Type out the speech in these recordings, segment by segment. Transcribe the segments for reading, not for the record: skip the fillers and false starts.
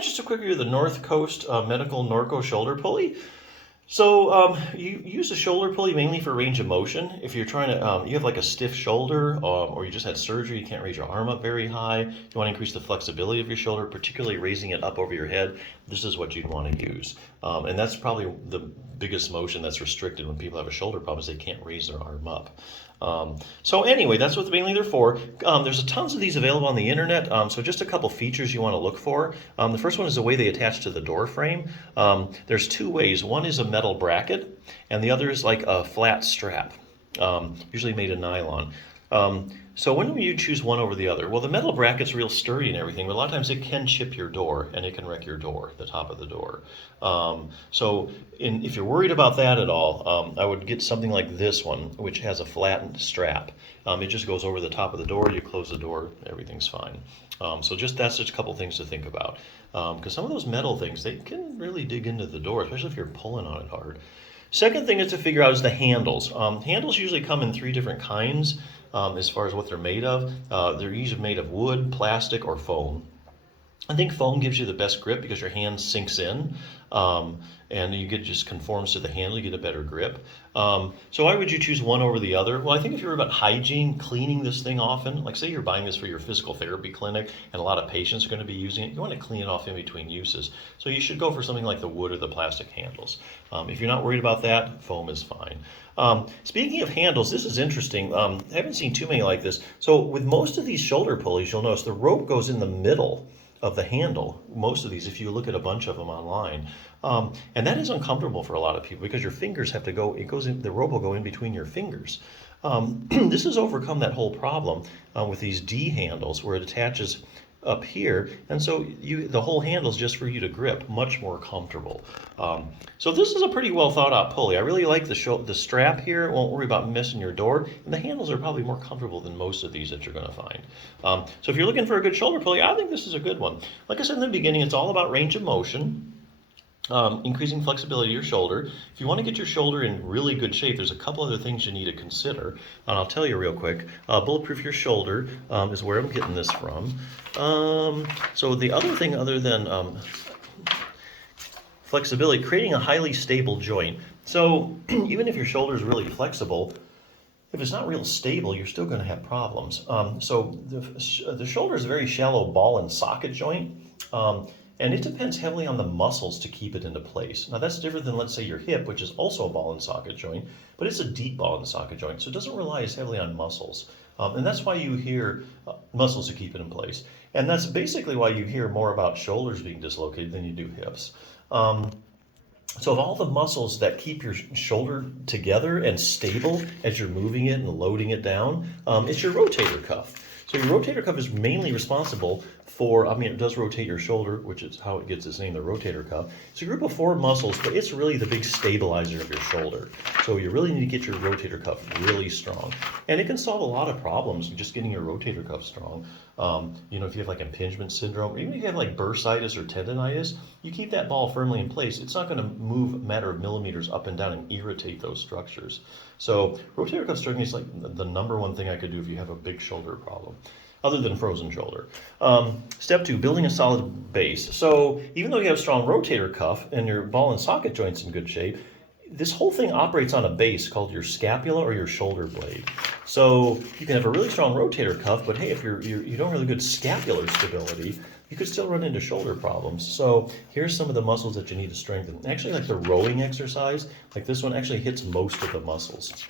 Just a quick review of the North Coast Medical Norco shoulder pulley. So you use the shoulder pulley mainly for range of motion. If you're trying to, you have like a stiff shoulder, or you just had surgery, you can't raise your arm up very high. You want to increase the flexibility of your shoulder, particularly raising it up over your head. This is what you'd want to use, and that's probably the biggest motion that's restricted when people have a shoulder problem is they can't raise their arm up. So anyway, that's what mainly they're for. There's tons of these available on the internet. So just a couple features you want to look for. The first one is the way they attach to the door frame. There's two ways. One is a metal bracket, and the other is like a flat strap, usually made of nylon. So when will you choose one over the other? Well, the metal bracket's real sturdy and everything, but a lot of times it can chip your door and it can wreck your door, the top of the door. If you're worried about that at all, I would get something like this one, which has a flattened strap. It just goes over the top of the door, you close the door, everything's fine. That's just a couple things to think about. Because some of those metal things, they can really dig into the door, especially if you're pulling on it hard. Second thing is to figure out is the handles. Handles usually come in three different kinds as far as what they're made of. They're usually made of wood, plastic, or foam. I think foam gives you the best grip because your hand sinks in, and you get just conforms to the handle, you get a better grip. So why would you choose one over the other? Well, I think if you're about hygiene, cleaning this thing often, like say you're buying this for your physical therapy clinic and a lot of patients are going to be using it, you want to clean it off in between uses. So you should go for something like the wood or the plastic handles. If you're not worried about that, foam is fine. Speaking of handles, this is interesting. I haven't seen too many like this. So with most of these shoulder pulleys, you'll notice the rope goes in the middle of the handle. Most of these, if you look at a bunch of them online, and that is uncomfortable for a lot of people because your fingers have to go. It goes in. The rope will go in between your fingers. This has overcome that whole problem with these D handles, where it attaches up here, and so the whole handle is just for you to grip, much more comfortable. So this is a pretty well thought out pulley. I really like the strap here. Won't worry about missing your door, and the handles are probably more comfortable than most of these that you're going to find. So if you're looking for a good shoulder pulley, I think this is a good one. Like I said in the beginning, it's all about range of motion. Increasing flexibility of your shoulder. If you want to get your shoulder in really good shape, there's a couple other things you need to consider, and I'll tell you real quick. Bulletproof your shoulder is where I'm getting this from. So the other thing, other than flexibility, creating a highly stable joint. So even if your shoulder is really flexible, if it's not real stable, you're still going to have problems. So the shoulder is a very shallow ball and socket joint. And it depends heavily on the muscles to keep it into place. Now that's different than, let's say, your hip, which is also a ball and socket joint, but it's a deep ball and socket joint, so it doesn't rely as heavily on muscles. And that's why you hear muscles to keep it in place. And that's basically why you hear more about shoulders being dislocated than you do hips. So of all the muscles that keep your shoulder together and stable as you're moving it and loading it down, it's your rotator cuff. So your rotator cuff is mainly responsible for, it does rotate your shoulder, which is how it gets its name, the rotator cuff. It's a group of 4 muscles, but it's really the big stabilizer of your shoulder. So you really need to get your rotator cuff really strong. And it can solve a lot of problems, just getting your rotator cuff strong. If you have like impingement syndrome, or even if you have like bursitis or tendonitis, you keep that ball firmly in place. It's not going to move a matter of millimeters up and down and irritate those structures. So rotator cuff strengthening is like the number one thing I could do if you have a big shoulder problem, other than frozen shoulder. Step 2, building a solid base. So even though you have a strong rotator cuff and your ball and socket joint's in good shape, this whole thing operates on a base called your scapula or your shoulder blade. So you can have a really strong rotator cuff, but hey, if you don't have really good scapular stability, you could still run into shoulder problems. So here's some of the muscles that you need to strengthen. Actually, like the rowing exercise, like this one actually hits most of the muscles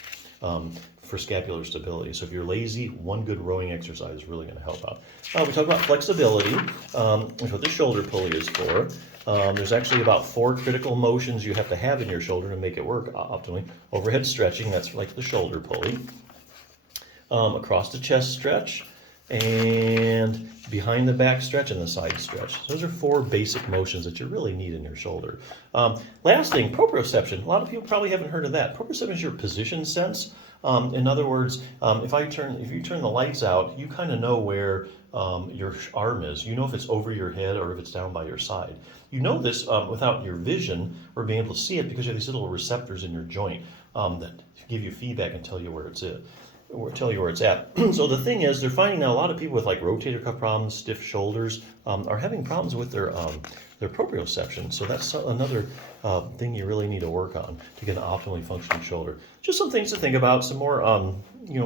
for scapular stability. So if you're lazy, one good rowing exercise is really going to help out. We talk about flexibility, which is what the shoulder pulley is for. There's actually about 4 critical motions you have to have in your shoulder to make it work optimally. Overhead stretching, that's like the shoulder pulley. Across the chest stretch, and behind the back stretch and the side stretch. Those are 4 basic motions that you really need in your shoulder. Last thing, proprioception. A lot of people probably haven't heard of that. Proprioception is your position sense. In other words, if you turn the lights out, you kind of know where your arm is. You know if it's over your head or if it's down by your side. You know this without your vision or being able to see it because you have these little receptors in your joint that give you feedback and tell you where it's at. tell you where it's at. So the thing is, they're finding that a lot of people with like rotator cuff problems, stiff shoulders, are having problems with their proprioception. So that's another thing you really need to work on to get an optimally functioning shoulder. Just some things to think about, some more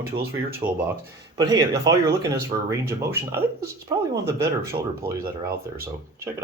tools for your toolbox. But hey, if all you're looking is for a range of motion, I think this is probably one of the better shoulder pulleys that are out there. So check it out.